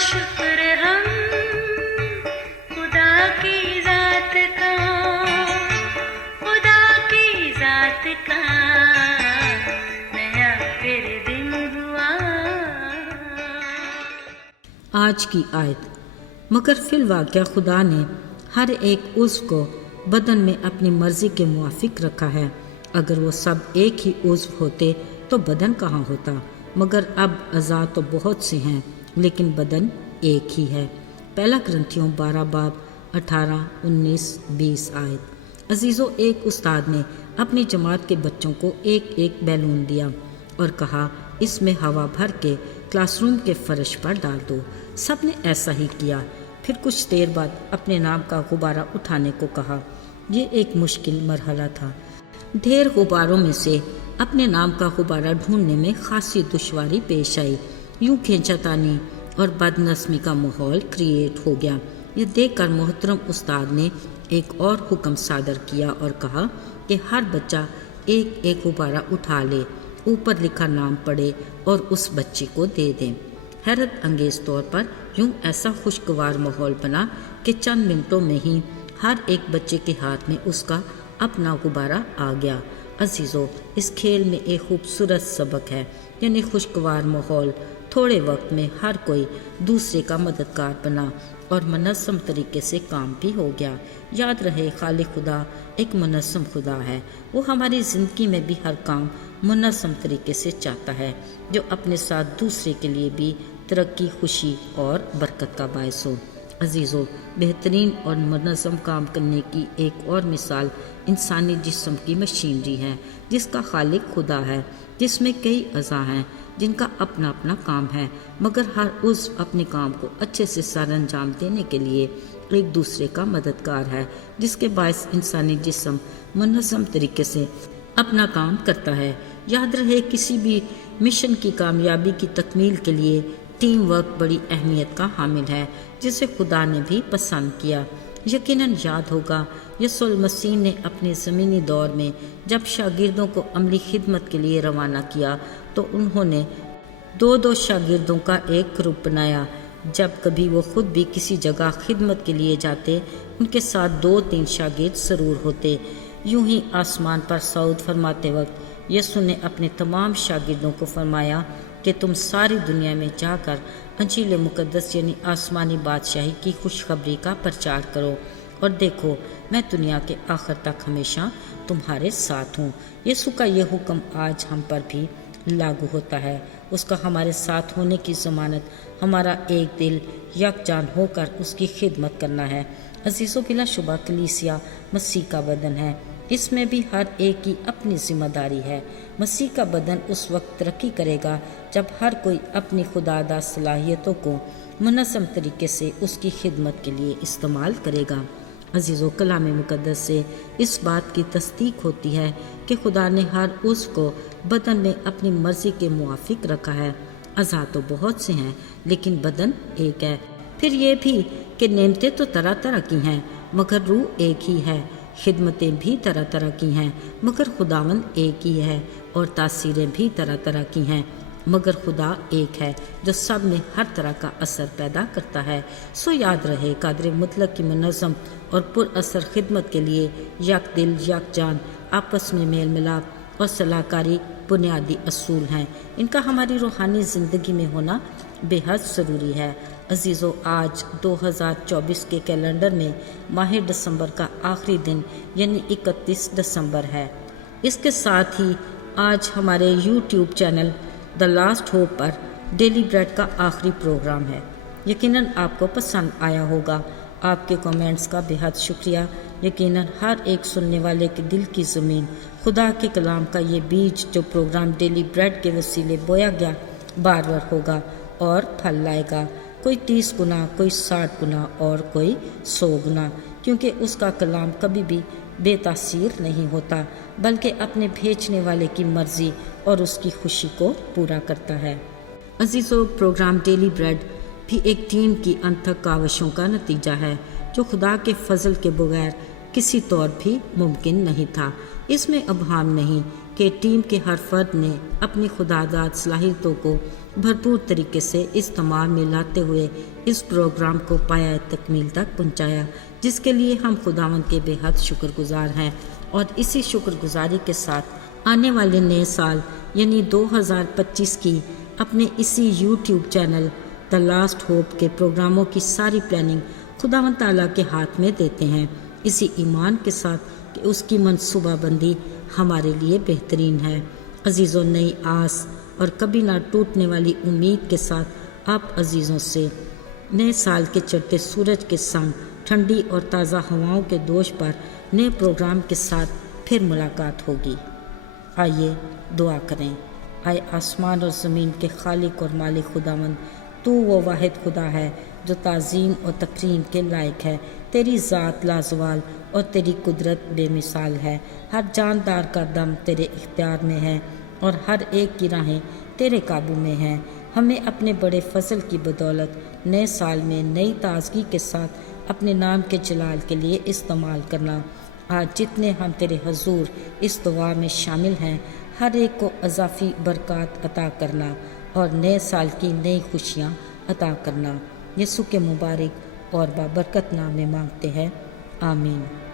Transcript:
شکر ہم خدا کی ذات کا، خدا کی ذات کا نیا پھر دن ہوا۔ آج کی آیت، مگر فی الواقعہ خدا نے ہر ایک عضو کو بدن میں اپنی مرضی کے موافق رکھا ہے۔ اگر وہ سب ایک ہی عضو ہوتے تو بدن کہاں ہوتا؟ مگر اب اعضاء تو بہت سے ہیں لیکن بدن ایک ہی ہے۔ پہلا کرنتھیوں 12 باب 18، 19، 20 آیت۔ عزیزو، ایک استاد نے اپنی جماعت کے بچوں کو ایک ایک بیلون دیا اور کہا اس میں ہوا بھر کے کلاس روم کے فرش پر ڈال دو۔ سب نے ایسا ہی کیا۔ پھر کچھ دیر بعد اپنے نام کا غبارہ اٹھانے کو کہا۔ یہ ایک مشکل مرحلہ تھا۔ ڈھیر غباروں میں سے اپنے نام کا غبارہ ڈھونڈنے میں خاصی دشواری پیش آئی۔ یوں کھینچا تانی اور بد نظمی کا ماحول کریٹ ہو گیا۔ یہ دیکھ کر محترم استاد نے ایک اور حکم صادر کیا اور کہا کہ ہر بچہ ایک ایک غبارہ اٹھا لے، اوپر لکھا نام پڑھے اور اس بچے کو دے دیں۔ حیرت انگیز طور پر یوں ایسا خوشگوار ماحول بنا کہ چند منٹوں میں ہی ہر ایک بچے کے ہاتھ میں اس کا اپنا غبارہ آ گیا۔ عزیزو، اس کھیل میں ایک خوبصورت سبق ہے، یعنی خوشگوار ماحول۔ تھوڑے وقت میں ہر کوئی دوسرے کا مددگار بنا اور منظم طریقے سے کام بھی ہو گیا۔ یاد رہے، خالق خدا ایک منظم خدا ہے۔ وہ ہماری زندگی میں بھی ہر کام منظم طریقے سے چاہتا ہے، جو اپنے ساتھ دوسرے کے لیے بھی ترقی، خوشی اور برکت کا باعث ہو۔ عزیزو، بہترین اور منظم کام کرنے کی ایک اور مثال انسانی جسم کی مشینری ہے، جس کا خالق خدا ہے، جس میں کئی اعضاء ہیں جن کا اپنا اپنا کام ہے، مگر ہر عضو اپنے کام کو اچھے سے سر انجام دینے کے لیے ایک دوسرے کا مددگار ہے، جس کے باعث انسانی جسم منظم طریقے سے اپنا کام کرتا ہے۔ یاد رہے، کسی بھی مشن کی کامیابی کی تکمیل کے لیے ٹیم ورک بڑی اہمیت کا حامل ہے، جسے خدا نے بھی پسند کیا۔ یقیناً یاد ہوگا، یسوع المسیح نے اپنے زمینی دور میں جب شاگردوں کو عملی خدمت کے لیے روانہ کیا تو انہوں نے 2 شاگردوں کا ایک گروپ بنایا۔ جب کبھی وہ خود بھی کسی جگہ خدمت کے لیے جاتے، ان کے ساتھ 2-3 شاگرد ضرور ہوتے۔ یوں ہی آسمان پر صعود فرماتے وقت یسوع نے اپنے تمام شاگردوں کو فرمایا کہ تم ساری دنیا میں جا کر انجیل مقدس یعنی آسمانی بادشاہی کی خوشخبری کا پرچار کرو، اور دیکھو میں دنیا کے آخر تک ہمیشہ تمہارے ساتھ ہوں۔ یسوع کا یہ حکم آج ہم پر بھی لاگو ہوتا ہے۔ اس کا ہمارے ساتھ ہونے کی ضمانت ہمارا ایک دل یکجان ہو کر اس کی خدمت کرنا ہے۔ عزیزو، بلا شبہ کلیسیا مسیح کا بدن ہے۔ اس میں بھی ہر ایک کی اپنی ذمہ داری ہے۔ مسیح کا بدن اس وقت ترقی کرے گا جب ہر کوئی اپنی خداداد صلاحیتوں کو منظم طریقے سے اس کی خدمت کے لیے استعمال کرے گا۔ عزیزو، کلام مقدس سے اس بات کی تصدیق ہوتی ہے کہ خدا نے ہر عضو کو بدن میں اپنی مرضی کے موافق رکھا ہے۔ اعضاء تو بہت سے ہیں لیکن بدن ایک ہے۔ پھر یہ بھی کہ نعمتیں تو طرح طرح کی ہیں مگر روح ایک ہی ہے، خدمتیں بھی طرح طرح کی ہیں مگر خداوند ایک ہی ہے، اور تاثیریں بھی طرح طرح کی ہیں مگر خدا ایک ہے جو سب میں ہر طرح کا اثر پیدا کرتا ہے۔ سو یاد رہے، قادر مطلق کی منظم اور پر اثر خدمت کے لیے یک دل، یک جان، آپس میں میل ملاپ اور صلاح کاری بنیادی اصول ہیں۔ ان کا ہماری روحانی زندگی میں ہونا بے حد ضروری ہے۔ عزیزو، آج 2024 کے کیلنڈر میں ماہ دسمبر کا آخری دن یعنی 31 دسمبر ہے۔ اس کے ساتھ ہی آج ہمارے YouTube channel The Last Hope پر ڈیلی بریڈ کا آخری پروگرام ہے۔ یقیناً آپ کو پسند آیا ہوگا۔ آپ کے کامنٹس کا بے حد شکریہ۔ یقیناً ہر ایک سننے والے کے دل کی زمین خدا کے کلام کا یہ بیج جو پروگرام ڈیلی بریڈ کے وسیلے بویا گیا بار بار ہوگا اور پھل لائے گا، کوئی 30 گنا، کوئی 60 گنا اور کوئی 100 گنا، کیونکہ اس کا کلام کبھی بھی بے تاثیر نہیں ہوتا بلکہ اپنے بھیجنے والے کی مرضی اور اس کی خوشی کو پورا کرتا ہے۔ عزیزو، پروگرام ڈیلی بریڈ بھی ایک ٹیم کی انتھک کاوشوں کا نتیجہ ہے جو خدا کے فضل کے بغیر کسی طور بھی ممکن نہیں تھا۔ اس میں ابہام نہیں کہ ٹیم کے ہر فرد نے اپنی خداداد صلاحیتوں کو بھرپور طریقے سے استعمال میں لاتے ہوئے اس پروگرام کو پایہ تکمیل تک پہنچایا، جس کے لیے ہم خداوند کے بے حد شکر گزار ہیں۔ اور اسی شکر گزاری کے ساتھ آنے والے نئے سال یعنی 2025 کی اپنے اسی YouTube channel The Last hope کے پروگراموں کی ساری پلاننگ خداوند تعالیٰ کے ہاتھ میں دیتے ہیں، اسی ایمان کے ساتھ کہ اس کی منصوبہ بندی ہمارے لیے بہترین ہے۔ عزیزوں، نئی آس اور کبھی نہ ٹوٹنے والی امید کے ساتھ آپ عزیزوں سے نئے سال کے چڑھتے سورج کے سنگ ٹھنڈی اور تازہ ہواؤں کے دوش پر نئے پروگرام کے ساتھ پھر ملاقات ہوگی۔ آئیے دعا کریں۔ آئے آسمان اور زمین کے خالق اور مالک خداوند، تو وہ واحد خدا ہے جو تعظیم اور تکریم کے لائق ہے۔ تیری ذات لازوال اور تیری قدرت بے مثال ہے۔ ہر جاندار کا دم تیرے اختیار میں ہے اور ہر ایک کی راہیں تیرے قابو میں ہیں۔ ہمیں اپنے بڑے فضل کی بدولت نئے سال میں نئی تازگی کے ساتھ اپنے نام کے جلال کے لیے استعمال کرنا۔ آج جتنے ہم تیرے حضور اس دعا میں شامل ہیں، ہر ایک کو اضافی برکات عطا کرنا اور نئے سال کی نئی خوشیاں عطا کرنا۔ یسوع کے مبارک اور بابرکت نام میں مانگتے ہیں، آمین۔